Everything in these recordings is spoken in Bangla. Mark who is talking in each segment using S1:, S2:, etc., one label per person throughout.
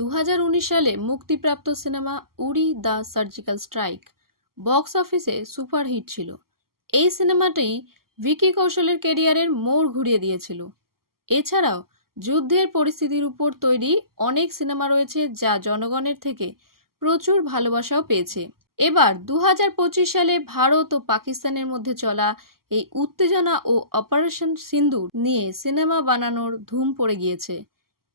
S1: দু হাজার উনিশ সালে মুক্তিপ্রাপ্ত cinema Uri the surgical strike box অফিসে সুপারহিট ছিল। এই সিনেমাটি ভিকি কৌশলের ক্যারিয়ারের মোড় ঘুরিয়ে দিয়েছিল। এছাড়াও যুদ্ধের পরিস্থিতির উপর তৈরি অনেক সিনেমা রয়েছে যা জনগণের থেকে প্রচুর ভালোবাসাও পেয়েছে। এবার দু হাজার পঁচিশ সালে ভারত ও পাকিস্তানের মধ্যে চলা এই উত্তেজনা ও অপারেশন সিন্দুর নিয়ে সিনেমা বানানোর ধুম পড়ে গিয়েছে।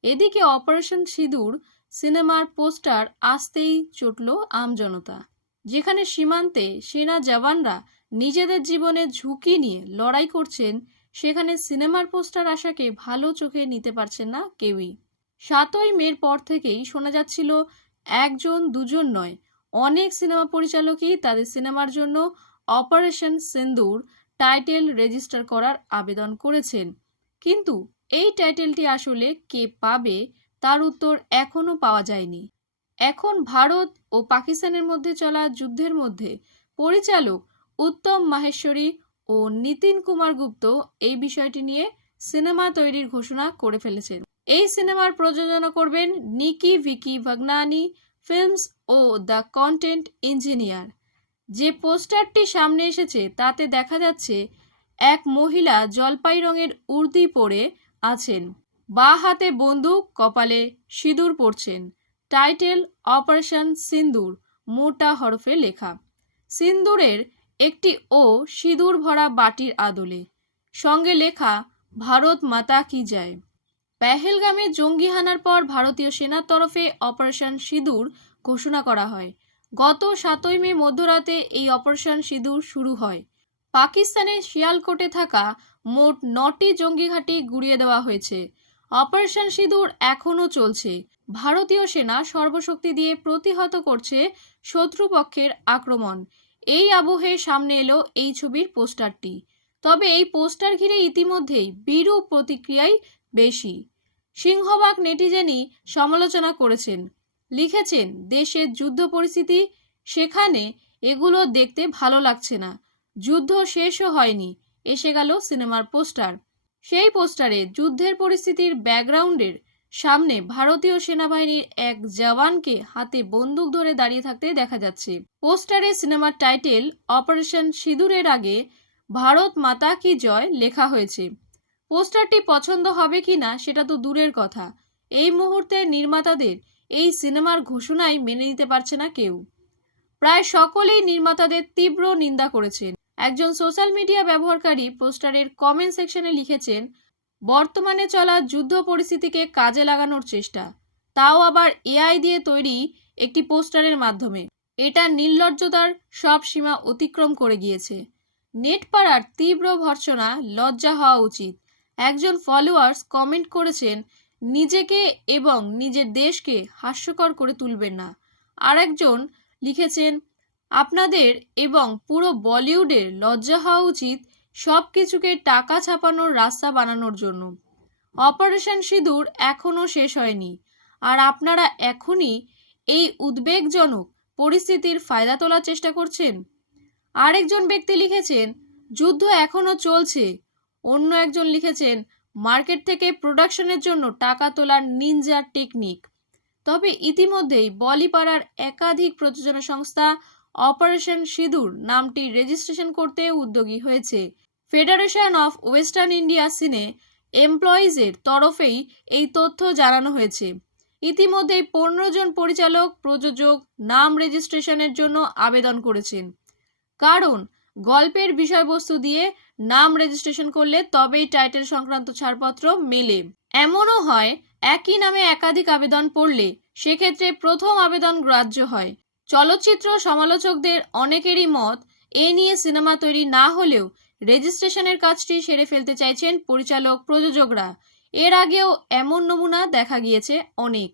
S1: এদিকে অপারেশন সিঁদুর সিনেমার পোস্টার আসতেই চটল আমজনতা যেখানে সীমান্তে সেনা জওয়ানরা নিজেদের জীবনের ঝুঁকি নিয়ে লড়াই করছেন, সেখানে সিনেমার পোস্টার আসাকে ভালো চোখে নিতে পারছেন না কেউই। সাতই মের পর থেকেই শোনা যাচ্ছিল, একজন দুজন নয়, অনেক সিনেমা পরিচালকই তাদের সিনেমার জন্য অপারেশন সিন্দুর টাইটেল রেজিস্টার করার আবেদন করেছেন। কিন্তু এই টাইটেলটি আসলে কে পাবে তার উত্তর এখনও পাওয়া যায়নি। এখন ভারত ও পাকিস্তানের মধ্যে চলা যুদ্ধের মধ্যে পরিচালক উত্তম মাহেশ্বরী ও নিতিন কুমার গুপ্ত এই বিষয়টি নিয়ে সিনেমা তৈরির ঘোষণা করে ফেলেছেন। এই সিনেমার প্রযোজনা করবেন নিকি ভিকি ভাগনানি ফিল্মস ও দ্য কন্টেন্ট ইঞ্জিনিয়ার। যে পোস্টারটি সামনে এসেছে, তাতে দেখা যাচ্ছে এক মহিলা জলপাই রঙের উর্দি পরে আছেন। বা হাতে বন্দুক, কপালে সিঁদুর পরছেন। টাইটেল অপারেশন সিন্দুর, মোটা হরফে লেখা। সিন্দুরের একটি ও সিঁদুর ভরা বাটির আদলে। সঙ্গে লেখা, ভারত মাতা কি যায় পেহেলগামে জঙ্গি হানার পর ভারতীয় সেনার তরফে অপারেশন সিঁদুর ঘোষণা করা হয়। গত সাতই মে মধ্যরাতে এই অপারেশন সিঁদুর শুরু হয়। পাকিস্তানের শিয়ালকোটে থাকা মোট নটি জঙ্গি ঘাঁটি গুড়িয়ে দেওয়া হয়েছে। অপারেশন সিঁদুর এখনও চলছে। ভারতীয় সেনা সর্বশক্তি দিয়ে প্রতিহত করছে শত্রুপক্ষের আক্রমণ। এই আবহে সামনে এলো এই ছবির পোস্টারটি। তবে এই পোস্টার ঘিরে ইতিমধ্যেই বিরূপ প্রতিক্রিয়াই বেশি। সিংহবাগ নেটিজেনই সমালোচনা করেছেন। লিখেছেন, দেশের যুদ্ধ পরিস্থিতি সেখানে এগুলো দেখতে ভালো লাগছে না। যুদ্ধ শেষও হয়নি। এসে গেল সিনেমার পোস্টার। সেই পোস্টারে যুদ্ধের পরিস্থিতির ব্যাকগ্রাউন্ডের সামনে ভারতীয় সেনাবাহিনীর এক জওয়ানকে হাতে বন্দুক ধরে দাঁড়িয়ে থাকতে দেখা যাচ্ছে। পোস্টারে সিনেমার টাইটেল, অপারেশন সিঁদুরের আগে ভারত মাতা কি জয় লেখা হয়েছে। পোস্টারটি পছন্দ হবে কি না সেটা তো দূরের কথা। এই মুহূর্তে নির্মাতাদের এই সিনেমার ঘোষণাই মেনে নিতে পারছে না কেউ। প্রায় সকলেই নির্মাতাদের তীব্র নিন্দা করেছেন। একজন সোশ্যাল মিডিয়া ব্যবহারকারী পোস্টারের কমেন্ট সেকশনে লিখেছেন, বর্তমানে চলা যুদ্ধ পরিস্থিতিকে কাজে লাগানোর চেষ্টা। তাও আবার এআই দিয়ে তৈরি একটি পোস্টারের মাধ্যমে। এটা নির্লজ্জতার সব সীমা অতিক্রম করে গিয়েছে। নেট পাড়ার তীব্র ভর্সনা লজ্জা হওয়া উচিত। একজন ফলোয়ার্স কমেন্ট করেছেন, নিজেকে এবং নিজের দেশকে হাস্যকর করে তুলবেন না। আরেকজন লিখেছেন আপনাদের এবং পুরো বলিউডের লজ্জা হওয়া উচিত সব কিছুকে টাকা ছাপানোর রাস্তা বানানোর জন্য। অপারেশন সিঁদুর এখনও শেষ হয়নি। আর আপনারা এখনই এই উদ্বেগজনক পরিস্থিতির ফায়দা তোলার চেষ্টা করছেন। আরেকজন ব্যক্তি লিখেছেন, যুদ্ধ এখনও চলছে। অন্য একজন লিখেছেন, মার্কেট থেকে প্রোডাকশনের জন্য টাকা তোলার নিনজা টেকনিক। তবে ইতিমধ্যেই বলিপাড়ার একাধিক প্রযোজনা সংস্থা অপারেশন সিঁদুর নামটি রেজিস্ট্রেশন করতে উদ্যোগী হয়েছে। ফেডারেশন অফ ওয়েস্টার্ন ইন্ডিয়া সিনে এমপ্লয়িজের তরফেই এই তথ্য জানানো হয়েছে। ইতিমধ্যেই পনেরো জন পরিচালক, প্রযোজক নাম রেজিস্ট্রেশনের জন্য আবেদন করেছেন। কারণ, গল্পের বিষয়বস্তু দিয়ে নাম রেজিস্ট্রেশন করলে তবেই টাইটেল সংক্রান্ত ছাড়পত্র মেলে। এমনও হয়, একই নামে একাধিক আবেদন পড়লে সেক্ষেত্রে প্রথম আবেদন গ্রাহ্য হয়। চলচ্চিত্র সমালোচকদের অনেকেরই মত, এ নিয়ে সিনেমা তৈরি না হলেও রেজিস্ট্রেশনের কাজটি সেরে ফেলতে চাইছেন পরিচালক, প্রযোজকরা। এর আগেও এমন নমুনা দেখা গিয়েছে অনেক।